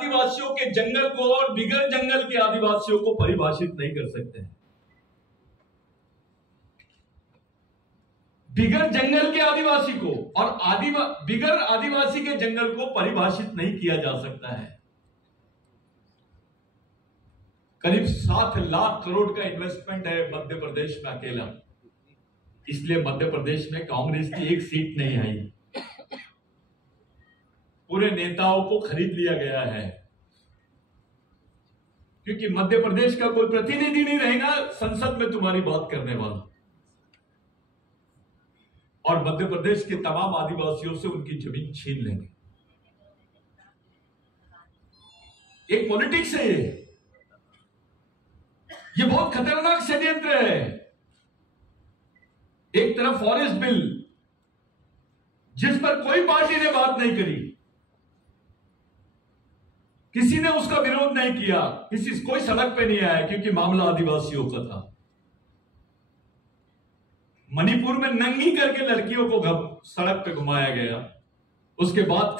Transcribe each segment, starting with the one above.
आदिवासियों के जंगल को और बिगर जंगल के आदिवासियों को परिभाषित नहीं कर सकते हैं। बिगर जंगल के आदिवासी को और बिगर आदिवासी के जंगल को परिभाषित नहीं किया जा सकता है। करीब 7 लाख करोड़ का इन्वेस्टमेंट है मध्य प्रदेश में अकेला, इसलिए मध्य प्रदेश में कांग्रेस की एक सीट नहीं आई। पूरे नेताओं को खरीद लिया गया है, क्योंकि मध्य प्रदेश का कोई प्रतिनिधि नहीं रहेगा संसद में तुम्हारी बात करने वाला, और मध्य प्रदेश के तमाम आदिवासियों से उनकी जमीन छीन लेंगे। एक पॉलिटिक्स है ये बहुत खतरनाक षड्यंत्र है। एक तरफ फॉरेस्ट बिल जिस पर कोई पार्टी ने बात नहीं करी, किसी ने उसका विरोध नहीं किया, कोई सड़क पे नहीं आया क्योंकि मामला आदिवासियों का था। मणिपुर में नंगी करके लड़कियों को सड़क पे घुमाया गया, उसके बाद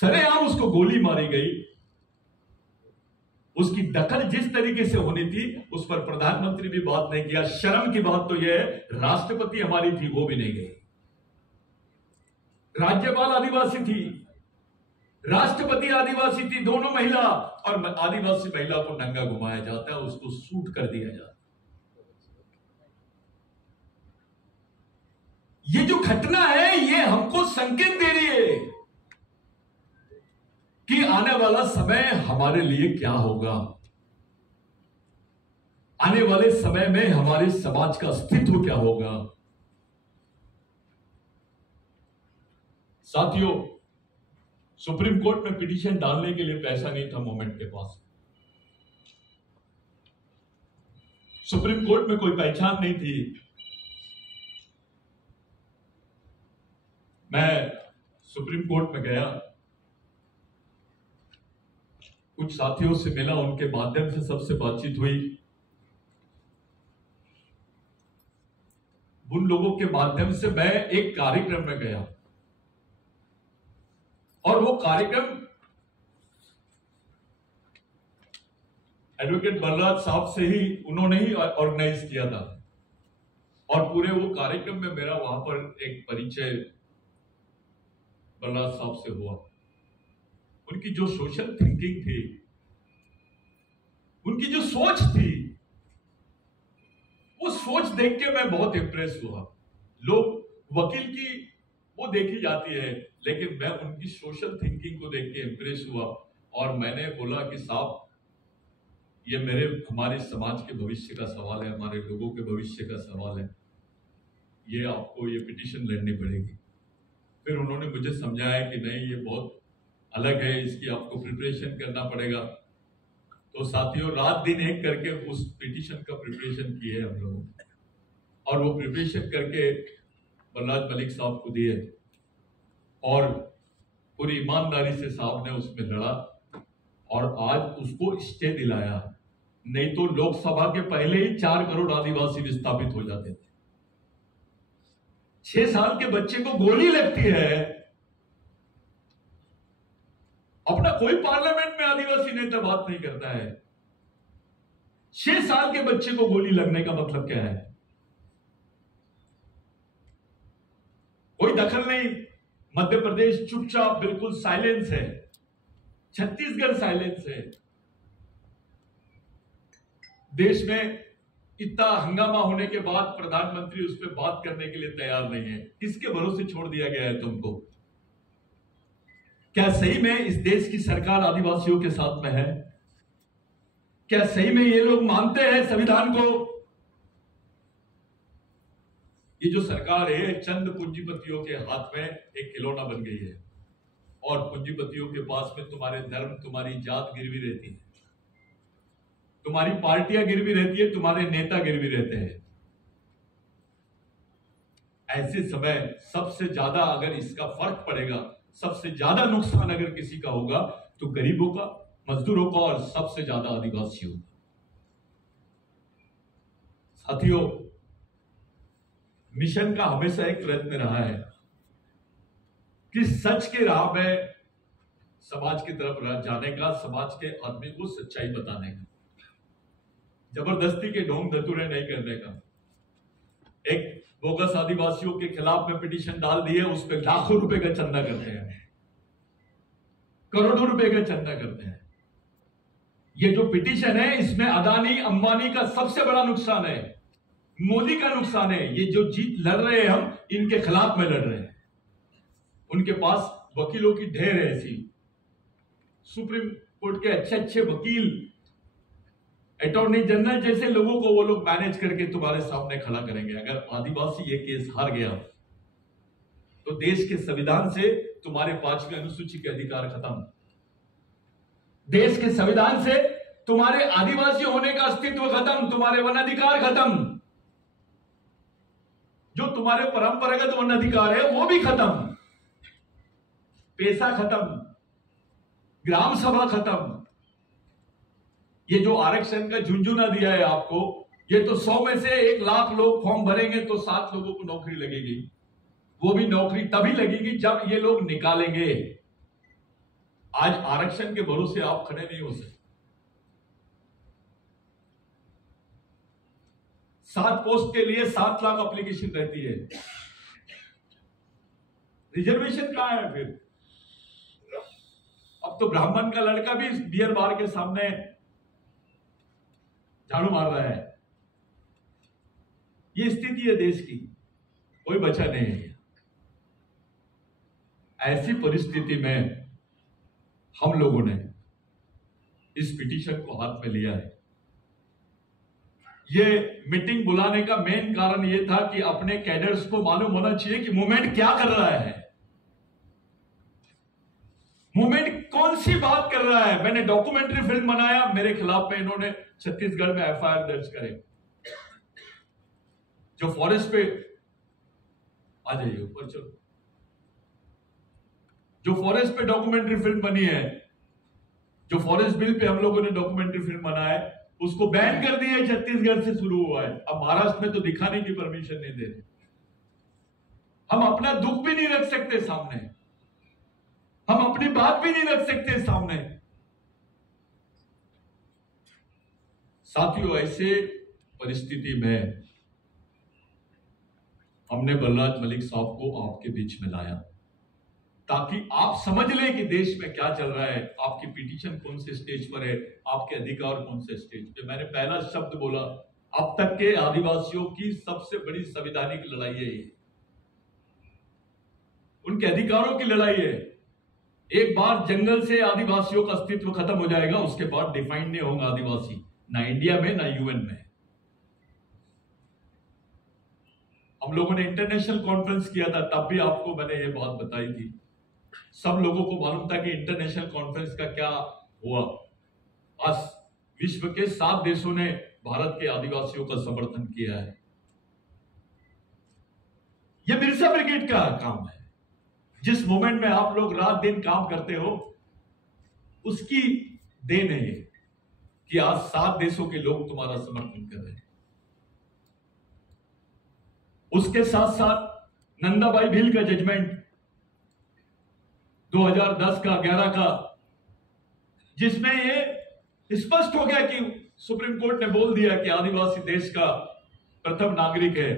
सरेआम उसको गोली मारी गई। उसकी दखल जिस तरीके से होनी थी उस पर प्रधानमंत्री भी बात नहीं किया। शर्म की बात तो यह है राष्ट्रपति हमारी थी वो भी नहीं गई, राज्यपाल आदिवासी थी, राष्ट्रपति आदिवासी थी, दोनों महिला, और आदिवासी महिला को नंगा घुमाया जाता है, उसको सूट कर दिया जाता है। ये जो घटना है ये हमको संकेत दे रही है कि आने वाला समय हमारे लिए क्या होगा, आने वाले समय में हमारे समाज का अस्तित्व क्या होगा। साथियों, सुप्रीम कोर्ट में पिटीशन डालने के लिए पैसा नहीं था मूवमेंट के पास, सुप्रीम कोर्ट में कोई पहचान नहीं थी। मैं सुप्रीम कोर्ट में गया, कुछ साथियों से मिला, उनके माध्यम से सबसे बातचीत हुई। उन लोगों के माध्यम से मैं एक कार्यक्रम में गया और वो कार्यक्रम एडवोकेट बलराज साहब से ही उन्होंने ही ऑर्गेनाइज किया था, और पूरे वो कार्यक्रम में मेरा वहां पर एक परिचय बलराज साहब से हुआ। उनकी जो सोशल थिंकिंग थी, उनकी जो सोच थी, वो सोच देख के मैं बहुत इंप्रेस हुआ। लोग वकील की वो देखी जाती है, लेकिन मैं उनकी सोशल थिंकिंग को देख के इंप्रेस हुआ, और मैंने बोला कि साहब ये हमारे समाज के भविष्य का सवाल है, हमारे लोगों के भविष्य का सवाल है, ये आपको ये पिटीशन लड़नी पड़ेगी। फिर उन्होंने मुझे समझाया कि नहीं ये बहुत अलग है, इसकी आपको प्रिपरेशन करना पड़ेगा। तो साथियों, रात दिन एक करके उस पिटीशन का प्रिपरेशन किए हम लोगों ने, और वो प्रिपरेशन करके बलराज मलिक साहब को दिए, और पूरी ईमानदारी से साहब ने उसमें लड़ा और आज उसको स्टे दिलाया। नहीं तो लोकसभा के पहले ही 4 करोड़ आदिवासी विस्थापित हो जाते थे। 6 साल के बच्चे को गोली लगती है, अपना कोई पार्लियामेंट में आदिवासी नेता बात नहीं करता है। 6 साल के बच्चे को गोली लगने का मतलब क्या है? कोई दखल नहीं, मध्य प्रदेश चुपचाप बिल्कुल साइलेंस है, छत्तीसगढ़ साइलेंस है। देश में इतना हंगामा होने के बाद प्रधानमंत्री उस पर बात करने के लिए तैयार नहीं है। किसके भरोसे छोड़ दिया गया है तुमको? क्या सही में इस देश की सरकार आदिवासियों के साथ में है? क्या सही में ये लोग मानते हैं संविधान को? ये जो सरकार है चंद पूंजीपतियों के हाथ में एक खिलौना बन गई है, और पूंजीपतियों के पास में तुम्हारे धर्म, तुम्हारी जात गिरवी रहती है, तुम्हारी पार्टियां गिरवी रहती है, तुम्हारे नेता गिरवी रहते हैं। ऐसे समय सबसे ज्यादा अगर इसका फर्क पड़ेगा, सबसे ज्यादा नुकसान अगर किसी का होगा तो गरीबों का, मजदूरों का, और सबसे ज्यादा आदिवासियों का। साथियों, मिशन का हमेशा एक प्रयत्न रहा है कि सच के राह में, समाज की तरफ जाने का, समाज के आदमी को सच्चाई बताने का, जबरदस्ती के ढोंग धतूरे नहीं करने का। एक बोगस आदिवासियों के खिलाफ में पिटीशन डाल दिए, उस पर लाखों रुपए का चंदा करते हैं, करोड़ों रुपए का चंदा करते हैं। ये जो पिटीशन है, इसमें अदानी अंबानी का सबसे बड़ा नुकसान है, मोदी का नुकसान है। ये जो जीत लड़ रहे हैं हम, इनके खिलाफ में लड़ रहे हैं। उनके पास वकीलों की ढेर है ऐसी, सुप्रीम कोर्ट के अच्छे अच्छे वकील, अटॉर्नी जनरल जैसे लोगों को वो लोग मैनेज करके तुम्हारे सामने खड़ा करेंगे। अगर आदिवासी ये केस हार गया तो देश के संविधान से तुम्हारे 5वीं अनुसूची के अधिकार खत्म, देश के संविधान से तुम्हारे आदिवासी होने का अस्तित्व खत्म, तुम्हारे वन अधिकार खत्म, जो तुम्हारे परंपरागत वन अधिकार है वो भी खत्म, पैसा खत्म, ग्राम सभा खत्म। ये जो आरक्षण का झुंझुना दिया है आपको, ये तो 100 में से 1 लाख लोग फॉर्म भरेंगे तो 7 लोगों को नौकरी लगेगी। वो भी नौकरी तभी लगेगी जब ये लोग निकालेंगे। आज आरक्षण के भरोसे आप खड़े नहीं हो सकते। 7 पोस्ट के लिए 7 लाख एप्लीकेशन रहती है, रिजर्वेशन कहां है फिर? अब तो ब्राह्मण का लड़का भी बियर बार के सामने झाड़ू मार रहा है। ये स्थिति है देश की, कोई बचा नहीं है। ऐसी परिस्थिति में हम लोगों ने इस पिटीशन को हाथ में लिया है। ये मीटिंग बुलाने का मेन कारण ये था कि अपने कैडर्स को मालूम होना चाहिए कि मूवमेंट क्या कर रहा है, मूवमेंट कौन सी बात कर रहा है। मैंने डॉक्यूमेंट्री फिल्म बनाया, मेरे खिलाफ में इन्होंने छत्तीसगढ़ में एफआईआर दर्ज करे। जो फॉरेस्ट पे, आ जाइए ऊपर चलो, जो फॉरेस्ट पे डॉक्यूमेंट्री फिल्म बनी है, जो फॉरेस्ट बिल पे हम लोगों ने डॉक्यूमेंट्री फिल्म बनाया है, उसको बैन कर दिया है। छत्तीसगढ़ से शुरू हुआ है, अब महाराष्ट्र में तो दिखाने की परमिशन नहीं दे रहे। हम अपना दुख भी नहीं रख सकते सामने, हम अपनी बात भी नहीं रख सकते सामने। साथियों, ऐसे परिस्थिति में हमने बलराज मलिक साहब को आपके बीच में लाया ताकि आप समझ लें कि देश में क्या चल रहा है, आपकी पिटीशन कौन से स्टेज पर है, आपके अधिकार कौन से स्टेज पे। मैंने पहला शब्द बोला, अब तक के आदिवासियों की सबसे बड़ी संवैधानिक लड़ाई है ये, उनके अधिकारों की लड़ाई है। एक बार जंगल से आदिवासियों का अस्तित्व खत्म हो जाएगा, उसके बाद डिफाइन नहीं होगा आदिवासी, ना इंडिया में ना यूएन में। हम लोगों ने इंटरनेशनल कॉन्फ्रेंस किया था, तब भी आपको मैंने ये बात बताई थी। सब लोगों को मालूम था कि इंटरनेशनल कॉन्फ्रेंस का क्या हुआ। आज विश्व के 7 देशों ने भारत के आदिवासियों का समर्थन किया है। यह बिरसा ब्रिगेड का काम है। जिस मोमेंट में आप लोग रात दिन काम करते हो, उसकी देन है ये कि आज 7 देशों के लोग तुम्हारा समर्थन कर रहे हैं। उसके साथ साथ नंदाबाई भील का जजमेंट 2010 का 11 का, जिसमें ये स्पष्ट हो गया कि सुप्रीम कोर्ट ने बोल दिया कि आदिवासी देश का प्रथम नागरिक है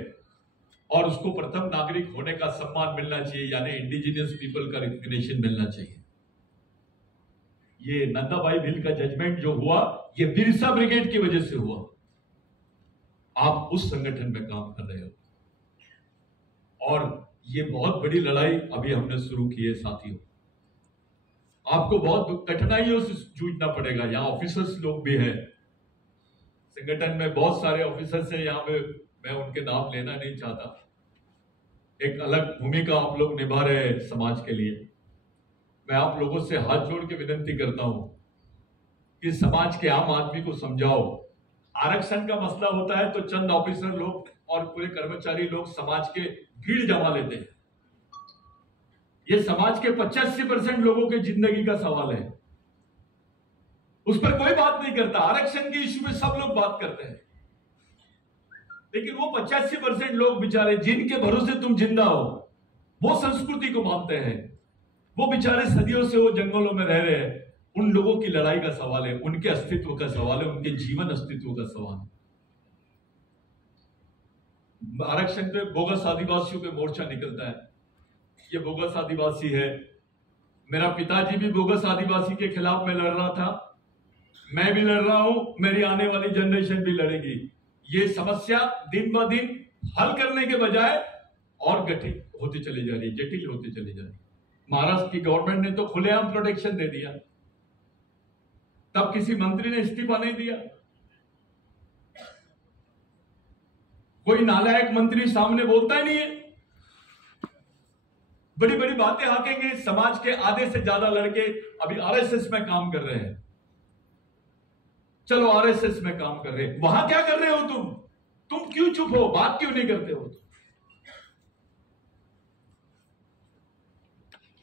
और उसको प्रथम नागरिक होने का सम्मान मिलना चाहिए, यानी इंडिजिनियस पीपल का रिकॉग्निशन मिलना चाहिए। ये नंदाबाई भील का जजमेंट जो हुआ, ये बिरसा ब्रिगेड की वजह से हुआ। आप उस संगठन में काम कर रहे हो और ये बहुत बड़ी लड़ाई अभी हमने शुरू की है। साथियों, आपको बहुत कठिनाइयों से जूझना पड़ेगा। यहाँ ऑफिसर्स लोग भी हैं, संगठन में बहुत सारे ऑफिसर्स हैं। यहाँ पे मैं उनके नाम लेना नहीं चाहता। एक अलग भूमिका आप लोग निभा रहे हैं समाज के लिए। मैं आप लोगों से हाथ जोड़ के विनती करता हूं कि समाज के आम आदमी को समझाओ। आरक्षण का मसला होता है तो चंद ऑफिसर लोग और पूरे कर्मचारी लोग समाज के भीड़ जमा लेते हैं। ये समाज के 85% लोगों की जिंदगी का सवाल है, उस पर कोई बात नहीं करता। आरक्षण के इश्यू में सब लोग बात करते हैं, लेकिन वो 85% लोग बेचारे जिनके भरोसे तुम जिंदा हो, वो संस्कृति को मानते हैं। वो बेचारे सदियों से वो जंगलों में रह रहे हैं, उन लोगों की लड़ाई का सवाल है, उनके अस्तित्व का सवाल है, उनके जीवन अस्तित्व का सवाल है। आरक्षण पे बोगस आदिवासियों पे मोर्चा निकलता है, ये बोगस आदिवासी है। मेरा पिताजी भी बोगस आदिवासी के खिलाफ में लड़ रहा था, मैं भी लड़ रहा हूं, मेरी आने वाली जनरेशन भी लड़ेगी। ये समस्या दिन ब दिन हल करने के बजाय और गठित होती चली जा रही है, जटिल होती चली जा रही है। महाराष्ट्र की गवर्नमेंट ने तो खुलेआम प्रोटेक्शन दे दिया, तब किसी मंत्री ने इस्तीफा नहीं दिया। कोई नालायक मंत्री सामने बोलता ही नहीं है, बड़ी बड़ी बातें हाकेंगे। समाज के आधे से ज्यादा लड़के अभी आरएसएस में काम कर रहे हैं। चलो आरएसएस में काम कर रहे हैं, वहां क्या कर रहे हो तुम क्यों चुप हो, बात क्यों नहीं करते हो?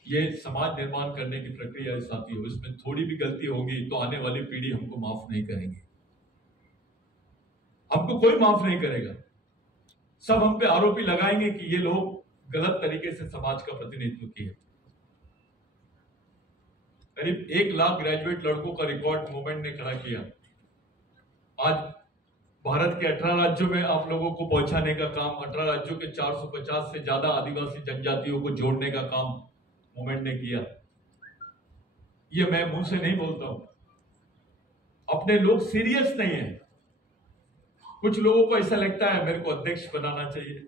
ये समाज निर्माण करने की प्रक्रिया साथी हो, इसमें थोड़ी भी गलती होगी तो आने वाली पीढ़ी हमको माफ नहीं करेंगे, हमको कोई माफ नहीं करेगा। सब हम पे आरोपी लगाएंगे कि ये लोग गलत तरीके से समाज का प्रतिनिधित्व किए। करीब 1 लाख ग्रेजुएट लड़कों का रिकॉर्ड मूवमेंट ने खड़ा किया। आज भारत के 18 राज्यों में आप लोगों को पहुंचाने का काम, 18 राज्यों के 450 से ज्यादा आदिवासी जनजातियों को जोड़ने का काम मूवमेंट ने किया। ये मैं मुंह से नहीं बोलता हूं, अपने लोग सीरियस नहीं है। कुछ लोगों को ऐसा लगता है मेरे को अध्यक्ष बनाना चाहिए,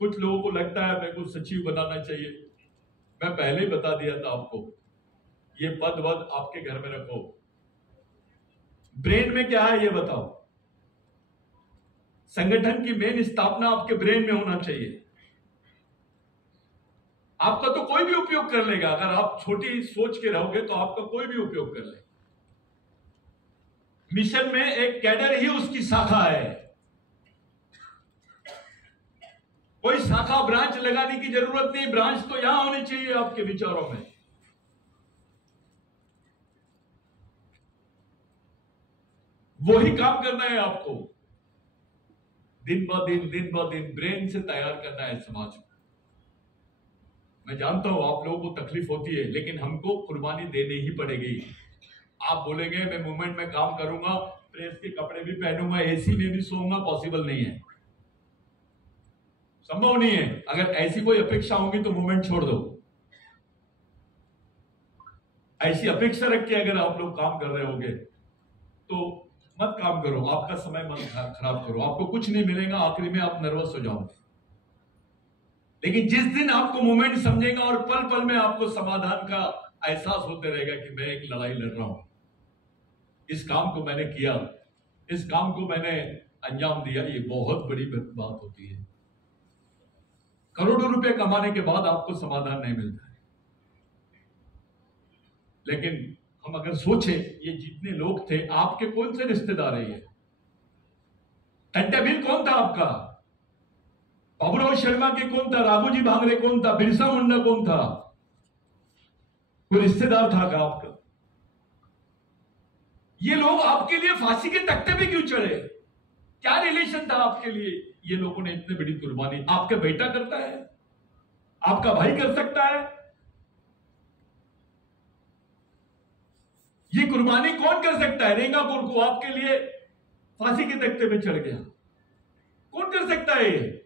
कुछ लोगों को लगता है मेरे को सचिव बनाना चाहिए। मैं पहले ही बता दिया था आपको, ये पद वद आपके घर में रखो, ब्रेन में क्या है ये बताओ। संगठन की मेन स्थापना आपके ब्रेन में होना चाहिए। आपका तो कोई भी उपयोग कर लेगा, अगर आप छोटी सोच के रहोगे तो आपका कोई भी उपयोग कर लेगा। मिशन में एक कैडर ही उसकी शाखा है, कोई शाखा ब्रांच लगाने की जरूरत नहीं। ब्रांच तो यहां होनी चाहिए आपके विचारों में। वही काम करना है आपको, दिन ब दिन ब्रेन से तैयार करना है समाज को। मैं जानता हूं आप लोगों को तकलीफ होती है, लेकिन हमको कुर्बानी देनी ही पड़ेगी। आप बोलेंगे मैं मूवमेंट में काम करूंगा, प्रेस के कपड़े भी पहनूंगा, एसी में भी सोऊंगा, पॉसिबल नहीं है, संभव नहीं है। अगर ऐसी कोई अपेक्षा होगी तो मूवमेंट छोड़ दो। ऐसी अपेक्षा रख के अगर आप लोग काम कर रहे होगे तो मत काम करो, आपका समय मत खराब करो, आपको कुछ नहीं मिलेगा, आखिरी में आप नर्वस हो जाओगे। लेकिन जिस दिन आपको मूवमेंट समझेगा और पल पल में आपको समाधान का एहसास होते रहेगा कि मैं एक लड़ाई लड़ रहा हूं, इस काम को मैंने किया, इस काम को मैंने अंजाम दिया, ये बहुत बड़ी बात होती है। करोड़ों रुपए कमाने के बाद आपको समाधान नहीं मिलता है। लेकिन हम अगर सोचें, ये जितने लोग थे, आपके कौन से रिश्तेदार है? ये टंटाबिल कौन था आपका? बाबूराव शर्मा के कौन था? राघोजी भांगरे कौन था? बिरसा मुंडा कौन था? कोई रिश्तेदार था का आपका? ये लोग आपके लिए फांसी के तख्ते पे क्यों चढ़े? क्या रिलेशन था आपके लिए? ये लोगों ने इतनी बड़ी कुर्बानी, आपका बेटा करता है, आपका भाई कर सकता है? ये कुर्बानी कौन कर सकता है? रेंगा को आपके लिए फांसी के तख्ते पे चढ़ गया, कौन कर सकता है? ये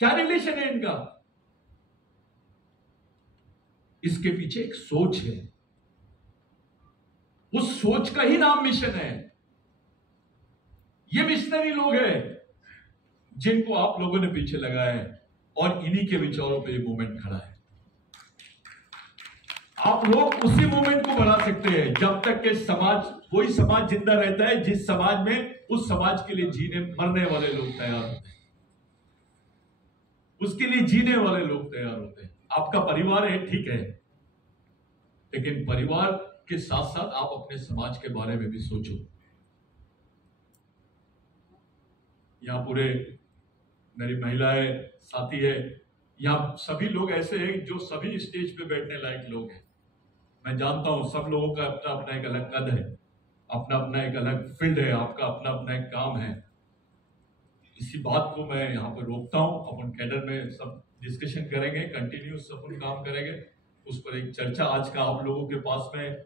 क्या रिलेशन है इनका? इसके पीछे एक सोच है, उस सोच का ही नाम मिशन है। ये मिशनरी लोग हैं जिनको आप लोगों ने पीछे लगाया है, और इन्हीं के विचारों पे ये मूवमेंट खड़ा है। आप लोग उसी मूवमेंट को बढ़ा सकते हैं जब तक कि समाज, वही समाज जिंदा रहता है जिस समाज में उस समाज के लिए जीने मरने वाले लोग तैयार होते हैं, उसके लिए जीने वाले लोग तैयार होते हैं। आपका परिवार है, ठीक है, लेकिन परिवार के साथ साथ आप अपने समाज के बारे में भी सोचो। यहां पूरे मेरी महिलाएं साथी है, यहां सभी लोग ऐसे हैं जो सभी स्टेज पे बैठने लायक लोग हैं। मैं जानता हूं सब लोगों का अपना अपना एक अलग कद है, अपना अपना एक अलग फील्ड है, आपका अपना अपना एक काम है। इसी बात को मैं यहाँ पर रोकता हूं। अपन कैडर में सब डिस्कशन करेंगे, कंटिन्यूस अपन काम करेंगे। उस पर एक चर्चा आज का आप लोगों के पास में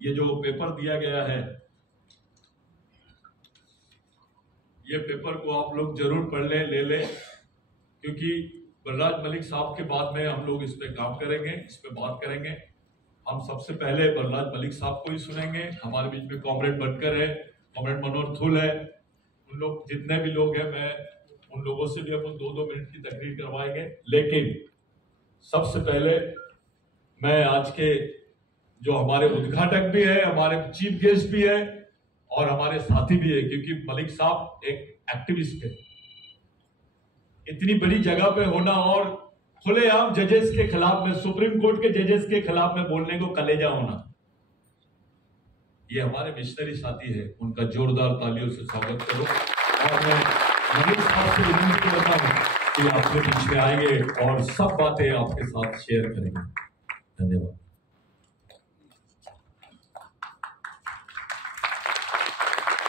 ये जो पेपर दिया गया है, ये पेपर को आप लोग जरूर पढ़ लें, ले लें, क्योंकि बलराज मलिक साहब के बाद में हम लोग इस पे काम करेंगे, इस पे बात करेंगे। हम सबसे पहले बलराज मलिक साहब को ही सुनेंगे। हमारे बीच में कॉमरेड बनकर है, कॉमरेड मनोहर थुल है, उन लोग जितने भी लोग हैं, मैं उन लोगों से भी अपन 2-2 मिनट की तकरीर करवाएंगे। लेकिन सबसे पहले मैं आज के जो हमारे उद्घाटक भी है, हमारे चीफ गेस्ट भी है और हमारे साथी भी है, क्योंकि मलिक साहब एक एक्टिविस्ट है। इतनी बड़ी जगह पे होना और खुलेआम जजेस के खिलाफ में, सुप्रीम कोर्ट के जजेस के खिलाफ में बोलने को कलेजा होना, ये हमारे मिशनरी साथी है। उनका जोरदार तालियों से स्वागत करो। और मैं मलिक साहब से विनती करता हूं कि आपके बीच में आएंगे और सब बातें आपके साथ शेयर करेंगे। धन्यवाद।